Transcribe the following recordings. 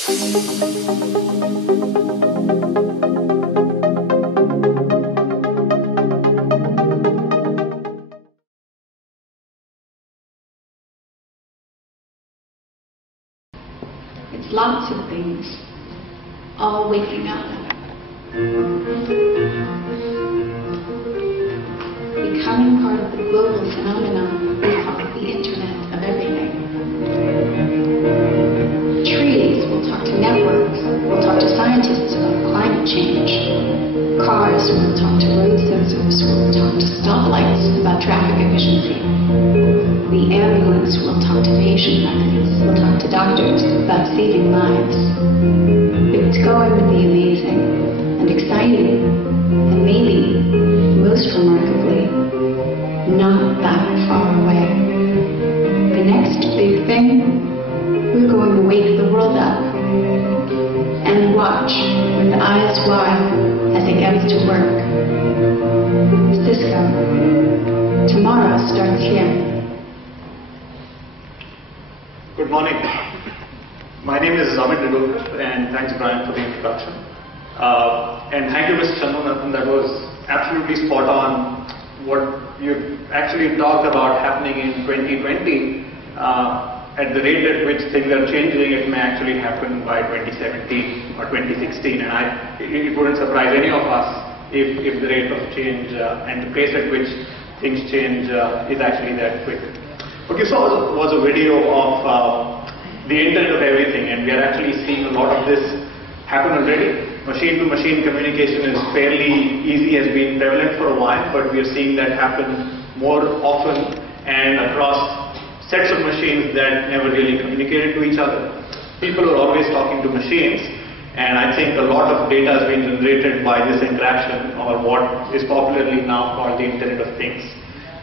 It's lots of things, all waking up. Becoming part of the global phenomenon we call the Internet of Everything. Trees will talk to networks, will talk to scientists about climate change. Cars will talk to road sensors, will talk to stoplights about traffic efficiency. The ambulance will talk to patient records, will talk to doctors about saving lives. It's going to be amazing and exciting, and maybe, most remarkably, not that far away. The next big thing, we're going to wake the world up and watch with eyes wide as it gets to work. Cisco, tomorrow starts here. Good morning. My name is Amit Didolkar, and thanks Brian for the introduction. And thank you Mr. Chandranathan, that was absolutely spot on. What you actually talked about happening in 2020, at the rate at which things are changing, it may actually happen by 2017 or 2016, and it wouldn't surprise any of us if the rate of change and the pace at which things change is actually that quick. What you saw was a video of the Internet of Everything, and we are actually seeing a lot of this happen already. Machine-to-machine communication is fairly easy, has been prevalent for a while, but we are seeing that happen more often and across sets of machines that never really communicated to each other. People are always talking to machines, and I think a lot of data has been generated by this interaction, or what is popularly now called the Internet of Things.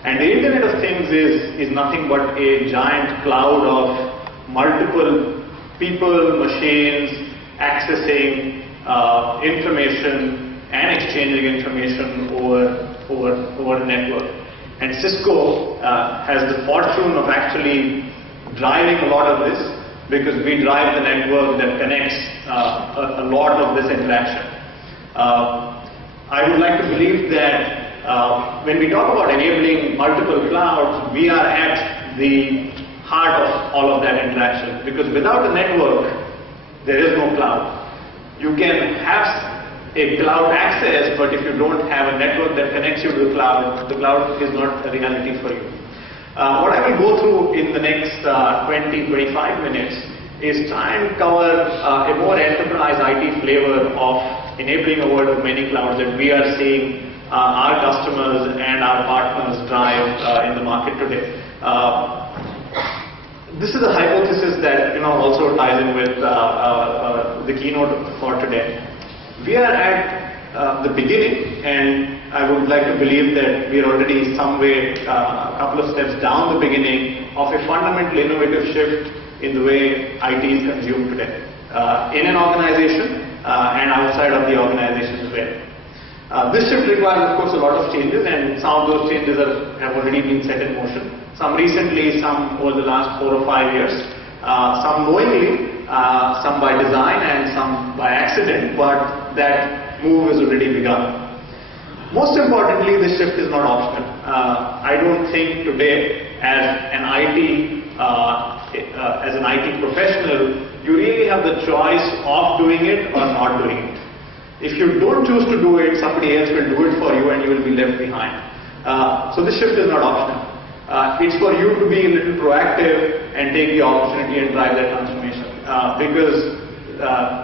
And the Internet of Things is nothing but a giant cloud of multiple people, machines, accessing information and exchanging information over a network. And Cisco has the fortune of actually driving a lot of this, because we drive the network that connects a lot of this interaction. I would like to believe that when we talk about enabling multiple clouds, we are at the heart of all of that interaction, because without a network, there is no cloud. You can have a cloud access, but if you don't have a network that connects you to the cloud is not a reality for you. What I will go through in the next 20-25 minutes is try and cover a more enterprise IT flavor of enabling a world of many clouds that we are seeing our customers and our partners drive in the market today. This is a hypothesis that also ties in with the keynote for today. We are at the beginning, and I would like to believe that we are already some way, a couple of steps down the beginning of a fundamental innovative shift in the way IT is consumed today, in an organization and outside of the organization as well. This shift requires, of course, a lot of changes, and some of those changes have already been set in motion. Some recently, some over the last 4 or 5 years, some knowingly, some by design and some by accident, but that move has already begun. Most importantly, this shift is not optional. I don't think today, as an IT professional, you really have the choice of doing it or not doing it. If you don't choose to do it, somebody else will do it for you, and you will be left behind. So this shift is not optional. It's for you to be a little proactive and take the opportunity and drive that transformation, because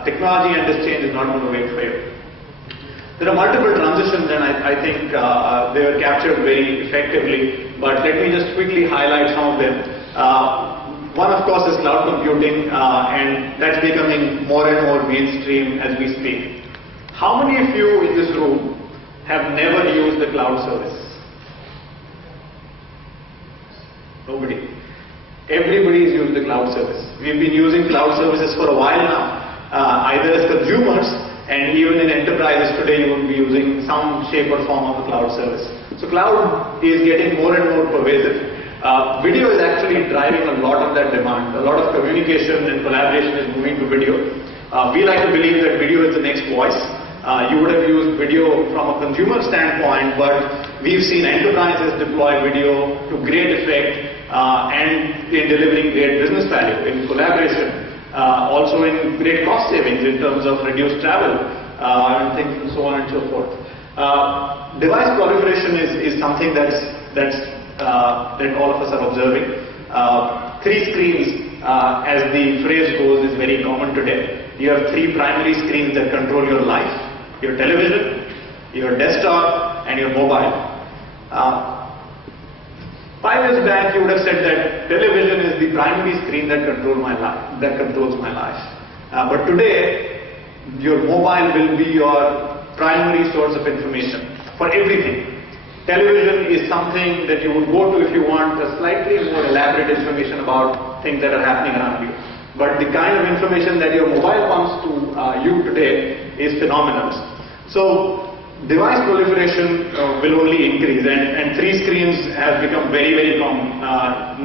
technology and this change is not going to wait for you. There are multiple transitions, and I think they were captured very effectively, but let me just quickly highlight some of them. One, of course, is cloud computing, and that's becoming more and more mainstream as we speak. How many of you in this room have never used the cloud service? Nobody. Everybody has used the cloud service. We've been using cloud services for a while now, either as consumers, and even in enterprises today you will be using some shape or form of a cloud service. So cloud is getting more and more pervasive. Video is actually driving a lot of that demand. A lot of communication and collaboration is moving to video. We like to believe that video is the next voice. You would have used video from a consumer standpoint, but we've seen enterprises deploy video to great effect and in delivering great business value, in collaboration, also in great cost savings in terms of reduced travel and things and so on and so forth. Device proliferation is something that all of us are observing. Three screens, as the phrase goes, is very common today. You have three primary screens that control your life: your television, your desktop, and your mobile. 5 years back, you would have said that television is the primary screen that controls my life. But today, your mobile will be your primary source of information for everything. Television is something that you would go to if you want a slightly more elaborate information about things that are happening around you. But the kind of information that your mobile comes to you today is phenomenal. So device proliferation will only increase, and three screens have become very, very common,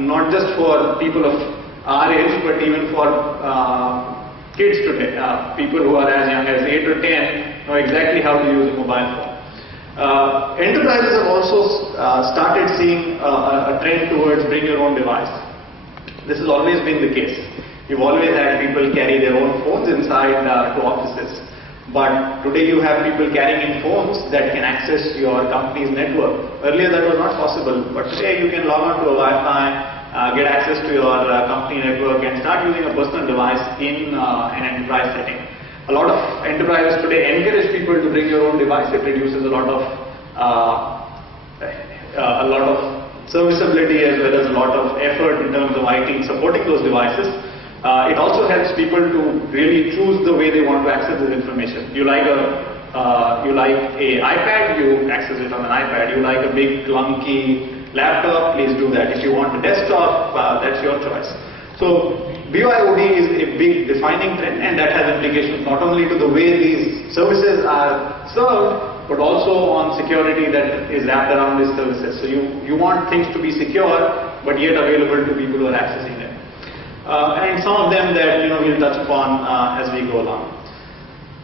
not just for people of our age, but even for kids today. People who are as young as 8 or 10 know exactly how to use a mobile phone. Enterprises have also started seeing a trend towards bring your own device. This has always been the case. You've always had people carry their own phones inside to offices. But today you have people carrying in phones that can access your company's network. Earlier that was not possible, but today you can log on to a Wi-Fi, get access to your company network and start using a personal device in an enterprise setting. A lot of enterprises today encourage people to bring your own device. It reduces a lot of serviceability as well as a lot of effort in terms of IT in supporting those devices. It also helps people to really choose the way they want to access this information. You like a iPad, you access it on an iPad. You like a big clunky laptop, please do that. If you want a desktop, that's your choice. So BYOD is a big defining trend, and that has implications not only to the way these services are served, but also on security that is wrapped around these services. So you want things to be secure, but yet available to people who are accessing them. And some of them that we'll touch upon as we go along.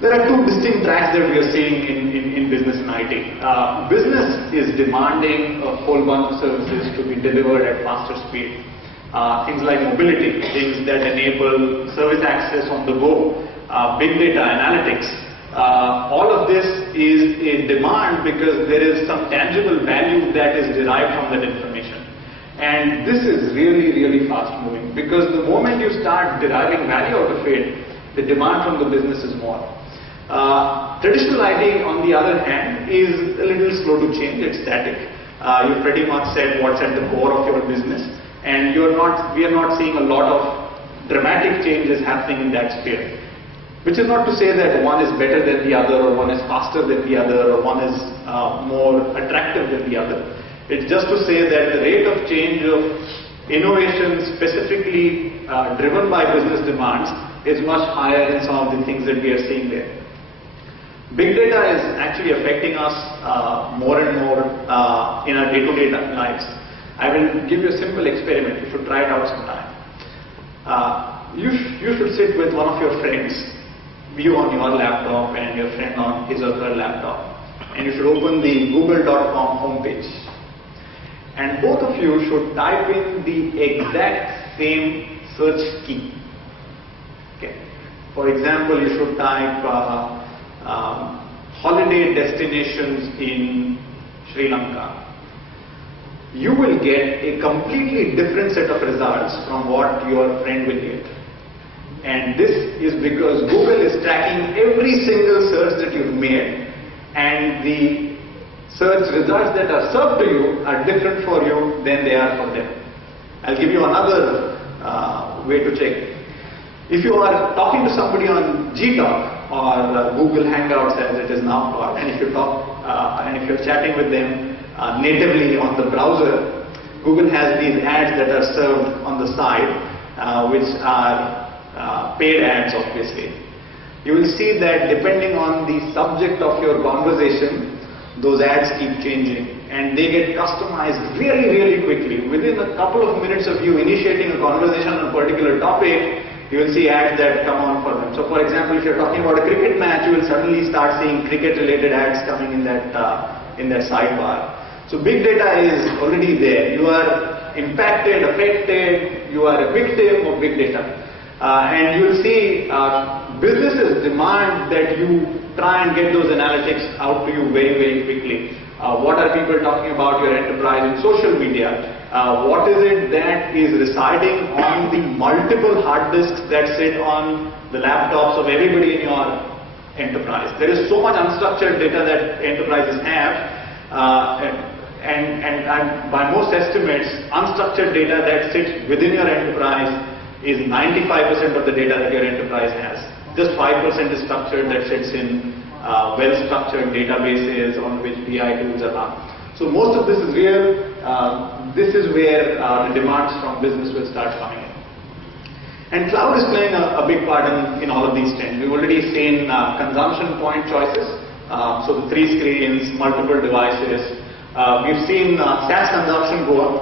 There are two distinct tracks that we are seeing in business and IT. Business is demanding a whole bunch of services to be delivered at faster speed. Things like mobility, things that enable service access on the go, big data analytics. All of this is a demand because there is some tangible value that is derived from that information. And this is really, really fast moving, because the moment you start deriving value out of it, the demand from the business is more. Traditional IT, on the other hand, is a little slow to change. It's static. You pretty much said what's at the core of your business, and we are not seeing a lot of dramatic changes happening in that sphere. Which is not to say that one is better than the other, or one is faster than the other, or one is more attractive than the other. It's just to say that the rate of change of innovation specifically driven by business demands is much higher than some of the things that we are seeing there. Big data is actually affecting us more and more in our day-to-day lives. I will give you a simple experiment. You should try it out sometime. You should sit with one of your friends, you on your laptop and your friend on his or her laptop, and you should open the google.com homepage. And both of you should type in the exact same search key. Okay. For example, you should type holiday destinations in Sri Lanka. You will get a completely different set of results from what your friend will get. And this is because Google is tracking every single search that you've made, and the search results that are served to you are different for you than they are for them. I'll give you another way to check. If you are talking to somebody on Gtalk or Google Hangouts as it is now called, and if you're chatting with them natively on the browser, Google has these ads that are served on the side, which are paid ads, obviously. You will see that depending on the subject of your conversation, those ads keep changing. and they get customized really, really quickly. Within a couple of minutes of you initiating a conversation on a particular topic, you will see ads that come on for them. So for example, if you're talking about a cricket match, you will suddenly start seeing cricket-related ads coming in that sidebar. So big data is already there. You are impacted, affected, you are a victim of big data. And you will see businesses demand that you try and get those analytics out to you very, very quickly. What are people talking about your enterprise in social media? What is it that is residing on the multiple hard disks that sit on the laptops of everybody in your enterprise? There is so much unstructured data that enterprises have, and by most estimates, unstructured data that sits within your enterprise is 95% of the data that your enterprise has. Just 5% is structured, that sits in well-structured databases on which BI tools are run. So most of this is real. This is where the demands from business will start coming in. And cloud is playing a big part in all of these trends. We've already seen consumption point choices. So the 3 screens, multiple devices. We've seen SaaS consumption go up.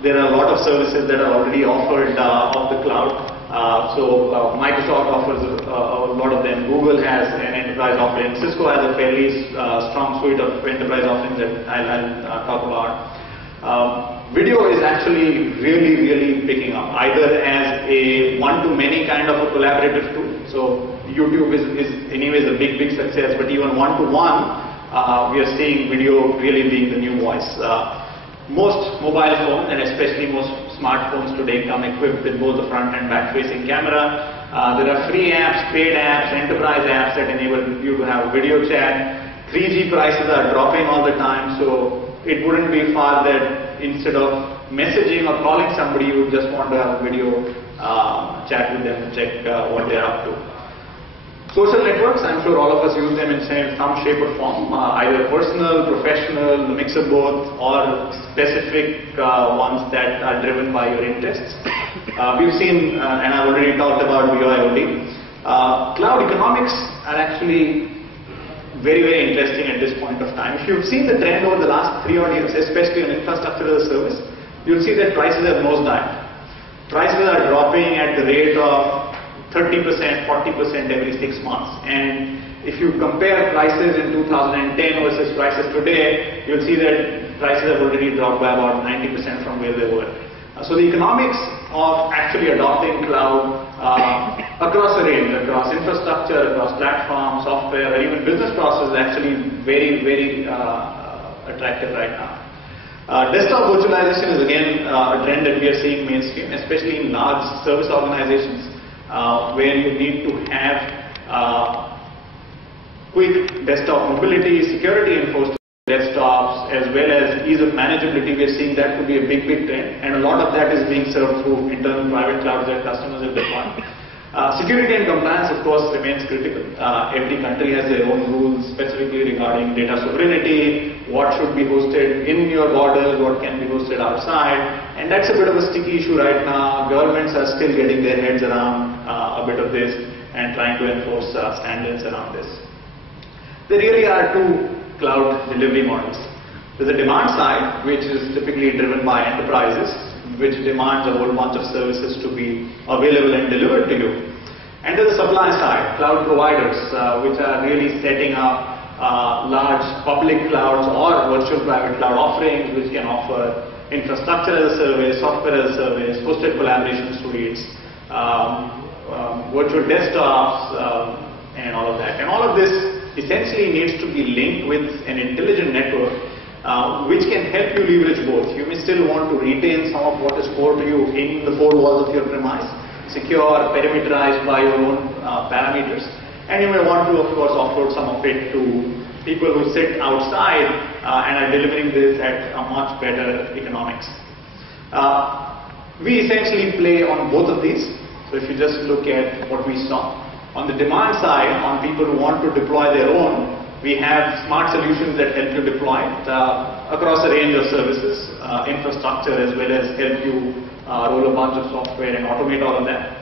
There are a lot of services that are already offered off the cloud. Microsoft offers a lot of them. Google has an enterprise offering. Cisco has a fairly strong suite of enterprise offerings that I'll talk about. Video is actually really, really picking up, either as a one-to-many kind of a collaborative tool. So YouTube is anyways a big, big success, but even one-to-one, we are seeing video really being the new voice. Most mobile phones, and especially most smartphones today, come equipped with both the front and back-facing camera. There are free apps, paid apps, enterprise apps that enable you to have video chat. 3G prices are dropping all the time, so it wouldn't be far that instead of messaging or calling somebody, you would just want to have a video chat with them and check what they're up to. Social networks, I'm sure all of us use them in some shape or form, either personal, professional, a mix of both, or specific ones that are driven by your interests. We've seen, and I've already talked about BYOD. Cloud economics are actually very, very interesting at this point of time. If you've seen the trend over the last 3 odd years, especially on infrastructure as a service, you'll see that prices have nosedived. Prices are dropping at the rate of 30%, 40% every 6 months. And if you compare prices in 2010 versus prices today, you'll see that prices have already dropped by about 90% from where they were. So the economics of actually adopting cloud across a range, across infrastructure, across platforms, software, or even business processes is actually very, very attractive right now. Desktop virtualization is again a trend that we are seeing mainstream, especially in large service organizations, where you need to have quick desktop mobility, security enforced desktops, as well as ease of manageability. We are seeing that to be a big, big trend, and a lot of that is being served through internal private clouds that customers have deployed. Security and compliance, of course, remains critical. Every country has their own rules, specifically regarding data sovereignty, what should be hosted in your borders, what can be hosted outside, and that's a bit of a sticky issue right now. Governments are still getting their heads around a bit of this and trying to enforce standards around this. There really are 2 cloud delivery models. There's a demand side, which is typically driven by enterprises, which demands a whole bunch of services to be available and delivered to you. And there's a supply side, cloud providers, which are really setting up large public clouds or virtual private cloud offerings, which can offer infrastructure as a service, software as a service, hosted collaboration suites, virtual desktops, and all of that. And all of this essentially needs to be linked with an intelligent network, which can help you leverage both. You may still want to retain some of what is core to you in the 4 walls of your premise, secure, perimeterized by your own parameters, and you may want to, of course, offload some of it to people who sit outside and are delivering this at a much better economics. We essentially play on both of these. So if you just look at what we saw, on the demand side, on people who want to deploy their own, we have smart solutions that help you deploy it across a range of services, infrastructure, as well as help you roll a bunch of software and automate all of that.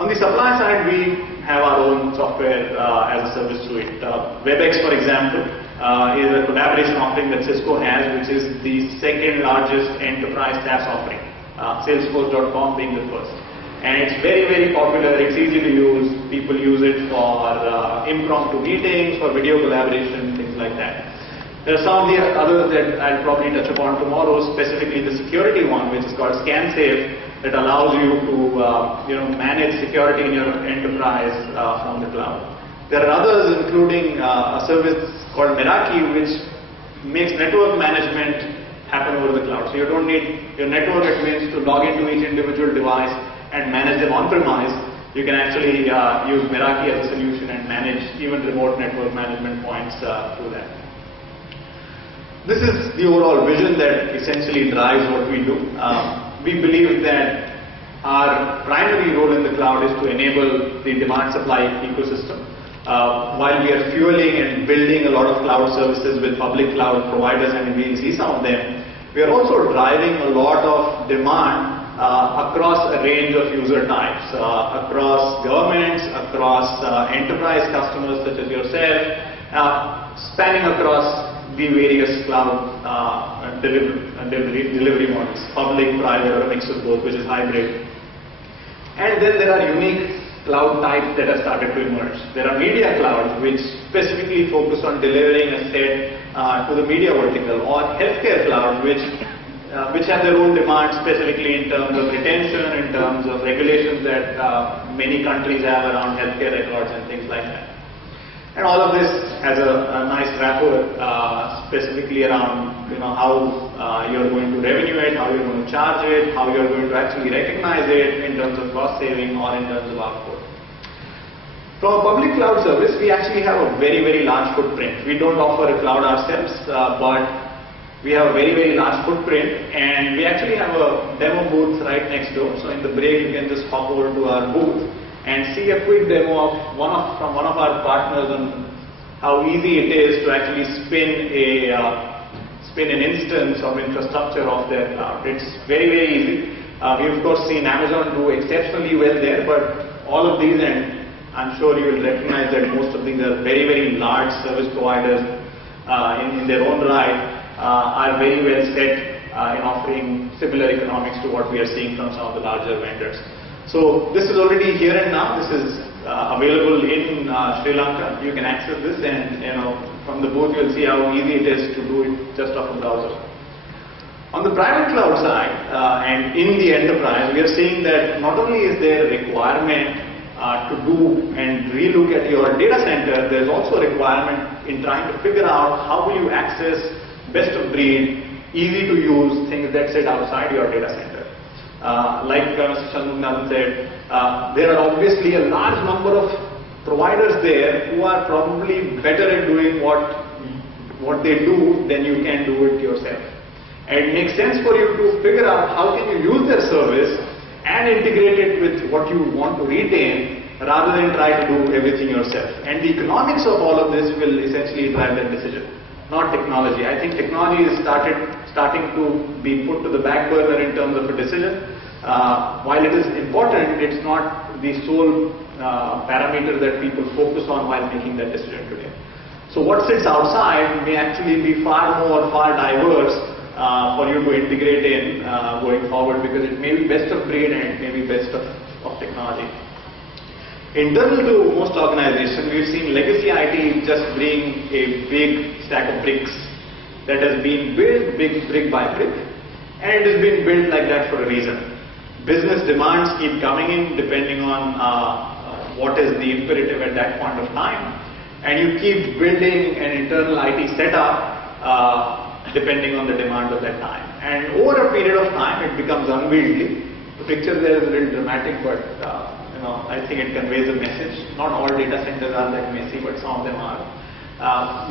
On the supply side, we have our own software as a service suite. WebEx, for example, is a collaboration offering that Cisco has, which is the second largest enterprise SaaS offering, Salesforce.com being the first. And it's very, very popular, it's easy to use, people use it for impromptu meetings, for video collaboration, things like that. There are some of the others that I'll probably touch upon tomorrow, specifically the security one, which is called ScanSafe, that allows you to manage security in your enterprise from the cloud. There are others, including a service called Meraki, which makes network management happen over the cloud. So you don't need your network admins to log into each individual device and manage them on-premise. You can actually use Meraki as a solution and manage even remote network management points through that. This is the overall vision that essentially drives what we do. We believe that our primary role in the cloud is to enable the demand-supply ecosystem. While we are fueling and building a lot of cloud services with public cloud providers, and we'll see some of them, we are also driving a lot of demand across a range of user types, across governments, across enterprise customers such as yourself, spanning across the various cloud delivery models, public, private, or a mix of both, which is hybrid. And then there are unique cloud types that have started to emerge. There are media clouds, which specifically focus on delivering a set to the media vertical, or healthcare clouds, which have their own demands specifically in terms of retention, in terms of regulations that many countries have around healthcare records and things like that. And all of this has a nice wrapper specifically around how you're going to revenue it, how you're going to charge it, how you're going to actually recognize it in terms of cost saving or in terms of output. From a public cloud service, we actually have a very, very large footprint. We don't offer a cloud ourselves, but we have a very, very large footprint, and we actually have a demo booth right next door. So in the break, you can just hop over to our booth and see a quick demo of from one of our partners on how easy it is to actually spin an instance of infrastructure of their cloud. It's very, very easy. We've of course seen Amazon do exceptionally well there, but all of these, and I'm sure you will recognize that most of these are very, very large service providers in their own right, are very well set in offering similar economics to what we are seeing from some of the larger vendors. So this is already here and now. This is available in Sri Lanka. You can access this, and from the booth you'll see how easy it is to do it just off a browser. On the private cloud side and in the enterprise, we are seeing that not only is there a requirement to do and relook at your data center, there is also a requirement in trying to figure out how will you access best of breed, easy to use things that sit outside your data center. Like Mr. Chandran said, there are obviously a large number of providers there who are probably better at doing what they do than you can do it yourself. And it makes sense for you to figure out how can you use their service and integrate it with what you want to retain rather than try to do everything yourself. And the economics of all of this will essentially drive that decision, not technology. I think technology is starting to be put to the back burner in terms of a decision. While it is important, it's not the sole parameter that people focus on while making that decision today. So what sits outside may actually be far diverse for you to integrate in going forward, because it may be best of breed and it may be best of technology. Internal to most organizations, we've seen legacy IT just being a big stack of bricks that has been built brick by brick, and it has been built like that for a reason. Business demands keep coming in depending on what is the imperative at that point of time, and you keep building an internal IT setup depending on the demand of that time. And over a period of time, it becomes unwieldy. The picture there is a little dramatic, but I think it conveys a message. Not all data centers are that messy, but some of them are.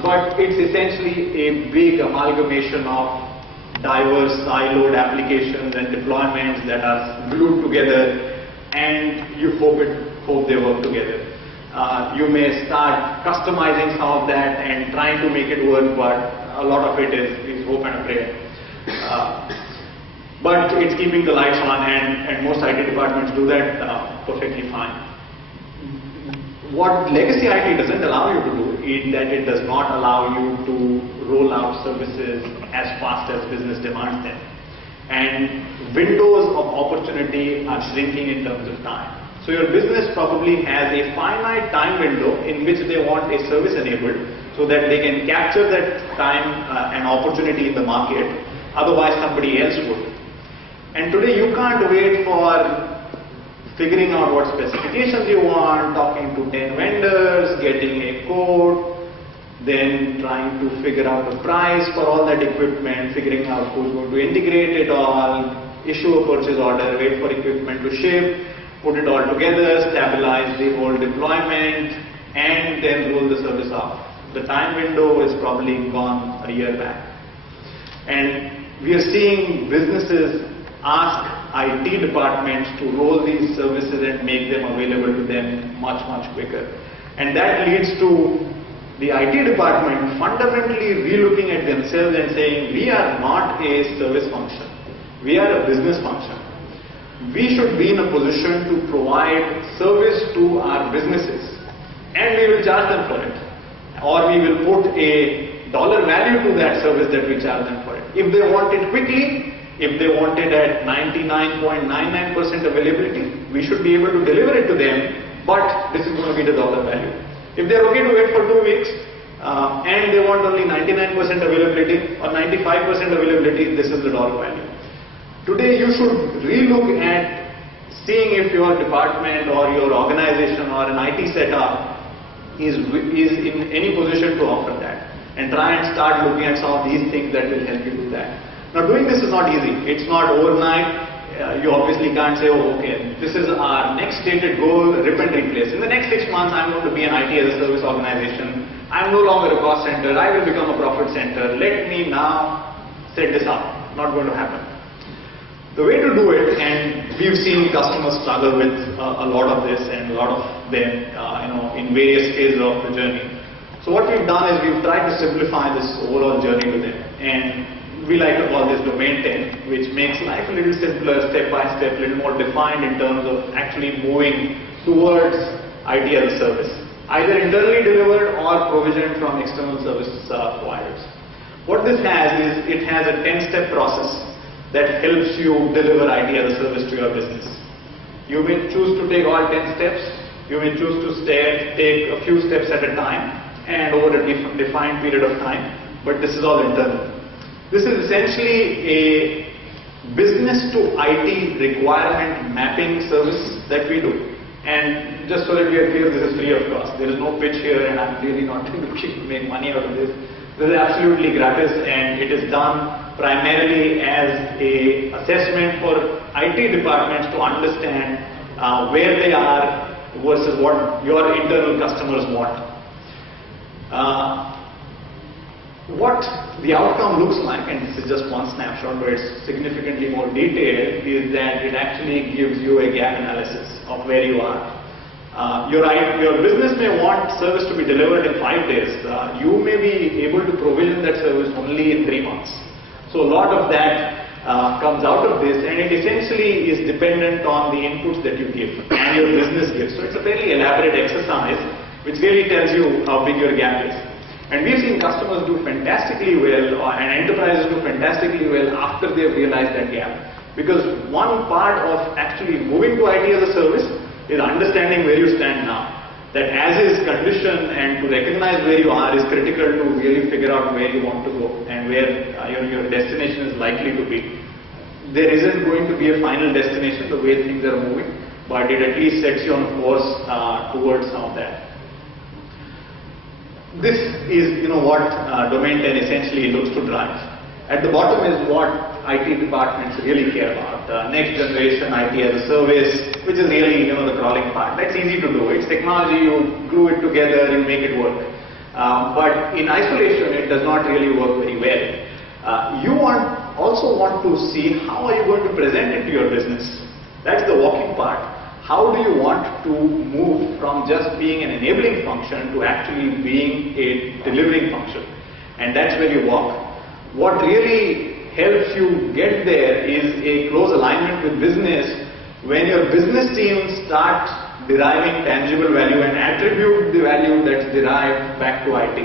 But it's essentially a big amalgamation of diverse siloed applications and deployments that are glued together, and you hope they work together. You may start customizing some of that and trying to make it work, but a lot of it is hope and a prayer. But it's keeping the lights on, and most IT departments do that perfectly fine. What legacy IT doesn't allow you to do is that it does not allow you to roll out services as fast as business demands them. And windows of opportunity are shrinking in terms of time. So your business probably has a finite time window in which they want a service enabled so that they can capture that time and opportunity in the market. Otherwise somebody else would. And today you can't wait for figuring out what specifications you want, talking to 10 vendors, getting a quote, then trying to figure out the price for all that equipment, figuring out who's going to integrate it all, issue a purchase order, wait for equipment to ship, put it all together, stabilize the whole deployment, and then roll the service off. The time window is probably gone a year back. And we are seeing businesses ask IT departments to roll these services and make them available to them much, much quicker. And that leads to the IT department fundamentally relooking at themselves and saying, we are not a service function. We are a business function. We should be in a position to provide service to our businesses, and we will charge them for it. Or we will put a dollar value to that service that we charge them for it. If they want it quickly, if they want it at 99.99% availability, we should be able to deliver it to them, but this is going to be the dollar value. If they are okay to wait for 2 weeks and they want only 99% availability or 95% availability, this is the dollar value. Today you should relook at seeing if your department or your organization or an IT setup is in any position to offer that, and try and start looking at some of these things that will help you do that. Now doing this is not easy. It's not overnight. You obviously can't say, oh okay, this is our next stated goal, rip and replace. In the next 6 months I'm going to be an IT as a service organization. I'm no longer a cost center. I will become a profit center. Let me now set this up. Not going to happen. The way to do it, and we've seen customers struggle with a lot of this and a lot of them in various phases of the journey. So what we've done is we've tried to simplify this overall journey to them. And we like to call this domain 10, which makes life a little simpler, step by step, a little more defined in terms of actually moving towards IT as a service, either internally delivered or provisioned from external service providers. What this has is, it has a 10-step process that helps you deliver IT as a service to your business. You may choose to take all 10 steps, you may choose to take a few steps at a time and over a defined period of time, but this is all internal. This is essentially a business to IT requirement mapping service that we do. And just so that we are clear, this is free of cost. There is no pitch here, and I'm really not looking to make money out of this. This is absolutely gratis, and it is done primarily as a assessment for IT departments to understand where they are versus what your internal customers want. What the outcome looks like, and this is just one snapshot, but it's significantly more detailed, is that it actually gives you a gap analysis of where you are. Your business may want service to be delivered in 5 days. You may be able to provision that service only in 3 months. So a lot of that comes out of this, and it essentially is dependent on the inputs that you give and your business gives. So it's a fairly elaborate exercise which really tells you how big your gap is. And we've seen customers do fantastically well, and enterprises do fantastically well after they've realized that gap. Because one part of actually moving to IT as a service is understanding where you stand now. That as is condition, and to recognize where you are is critical to really figure out where you want to go and where your destination is likely to be. There isn't going to be a final destination the way things are moving, but it at least sets you on a course towards some of that. This is what domain 10 essentially looks to drive. At the bottom is what IT departments really care about. Next generation IT as a service, which is really the crawling part. That's easy to do. It's technology, you glue it together, you make it work. But in isolation, it does not really work very well. You also want to see how are you going to present it to your business. That's the walking part. How do you want to move from just being an enabling function to actually being a delivering function? And that's where you walk. What really helps you get there is a close alignment with business. When your business team starts deriving tangible value and attribute the value that's derived back to IT.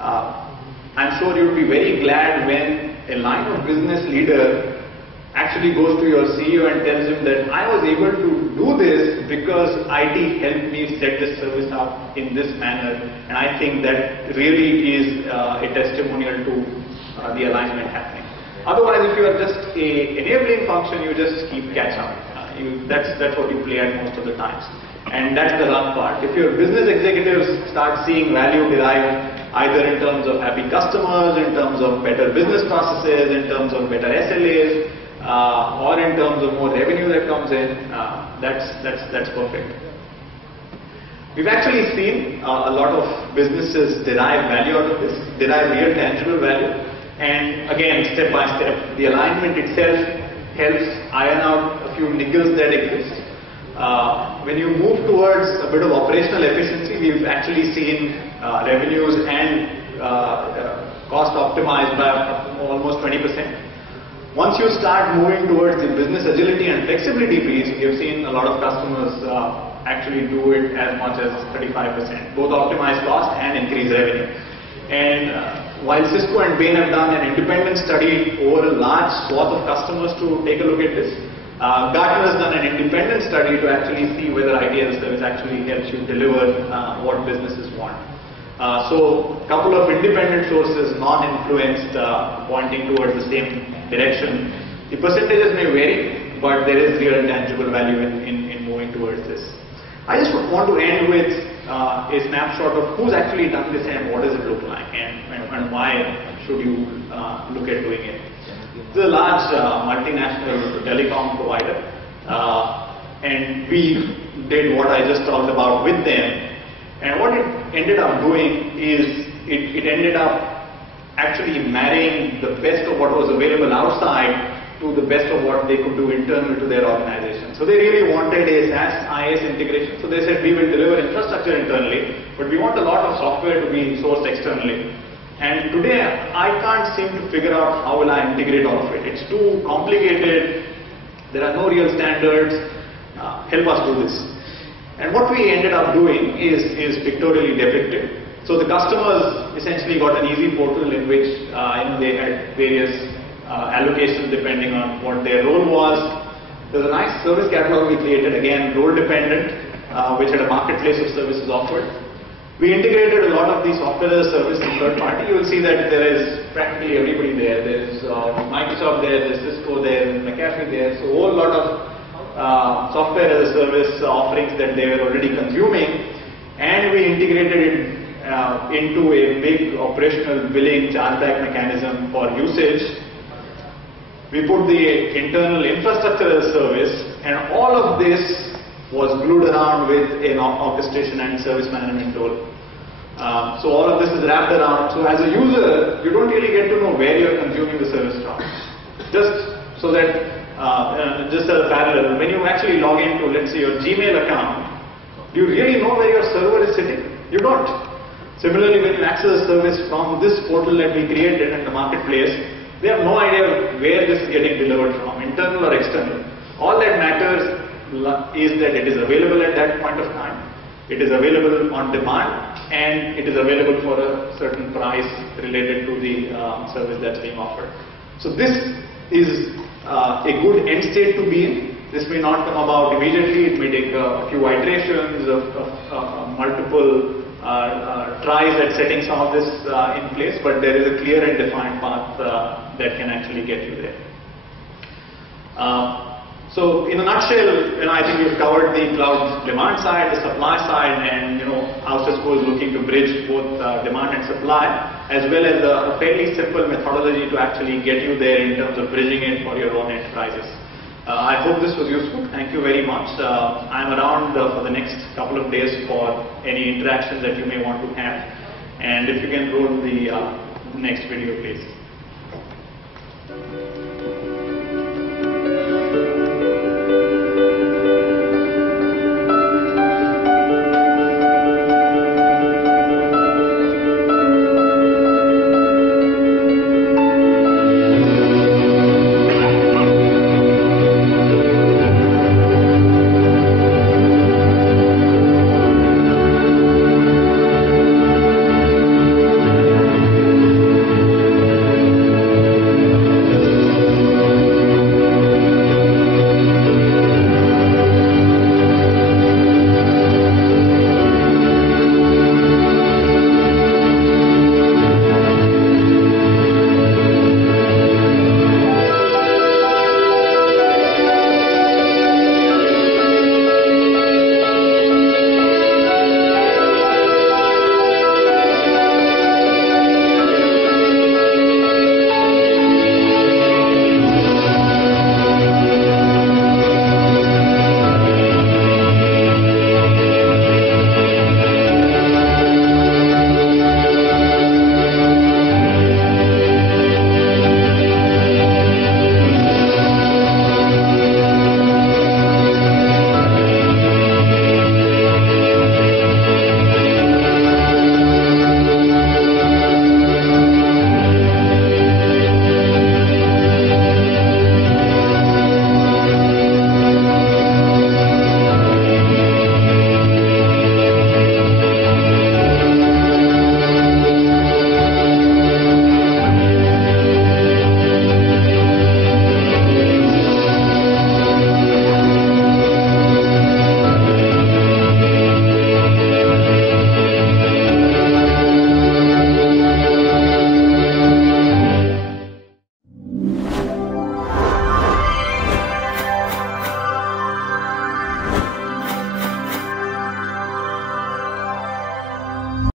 I'm sure you'll be very glad when a line of business leader actually goes to your CEO and tells him that I was able to do this because IT helped me set this service up in this manner, and I think that really is a testimonial to the alignment happening. Otherwise, if you are just a enabling function, you just keep catch up. That's what you play at most of the times, and that's the rough part. If your business executives start seeing value derived either in terms of happy customers, in terms of better business processes, in terms of better SLAs, or in terms of more revenue that comes in, that's perfect. We've actually seen a lot of businesses derive value out of this, derive real tangible value, and again, step by step, the alignment itself helps iron out a few niggles that exist. When you move towards a bit of operational efficiency, we've actually seen revenues and cost optimized by almost 20%. Once you start moving towards the business agility and flexibility piece, we have seen a lot of customers actually do it as much as 35%, both optimize cost and increase revenue. And while Cisco and Bain have done an independent study over a large swath of customers to take a look at this, Gartner has done an independent study to actually see whether IT as a service actually helps you deliver what businesses want. So a couple of independent sources, non-influenced, pointing towards the same direction. The percentages may vary, but there is real tangible value in moving towards this. I just want to end with a snapshot of who's actually done this and what does it look like, and why should you look at doing it. It's a large multinational telecom provider, and we did what I just talked about with them. And what it ended up doing is it ended up actually marrying the best of what was available outside to the best of what they could do internal to their organization. So they really wanted a SaaS IaaS integration. So they said, we will deliver infrastructure internally, but we want a lot of software to be sourced externally. And today I can't seem to figure out how will I integrate all of it. It's too complicated. There are no real standards. Help us do this. And what we ended up doing is pictorially depicted. So the customers essentially got an easy portal in which they had various allocations depending on what their role was. There's a nice service catalog we created, again role dependent, which had a marketplace of services offered. We integrated a lot of the software as a service in third party. You will see that there is practically everybody there. There is Microsoft there, there's Cisco there, there's McAfee there. So a whole lot of software as a service offerings that they were already consuming, and we integrated it into a big operational billing chargeback mechanism for usage. We put the internal infrastructure as a service, and all of this was glued around with an orchestration and service management tool. So all of this is wrapped around. So as a user, you don't really get to know where you're consuming the service from. Just so that just as a parallel, when you actually log into, let's say, your Gmail account, do you really know where your server is sitting? You don't. Similarly, when you access a service from this portal that we created in the marketplace, they have no idea where this is getting delivered from, internal or external. All that matters is that it is available at that point of time, it is available on demand, and it is available for a certain price related to the service that's being offered. So this is a good end state to be in. This may not come about immediately. It may take a few iterations of multiple tries at setting some of this in place, but there is a clear and defined path that can actually get you there. So in a nutshell, I think we've covered the cloud demand side, the supply side, and how Cisco is looking to bridge both demand and supply, as well as a fairly simple methodology to actually get you there in terms of bridging it for your own enterprises. I hope this was useful. Thank you very much. I'm around for the next couple of days for any interactions that you may want to have. And if you can roll the next video, please.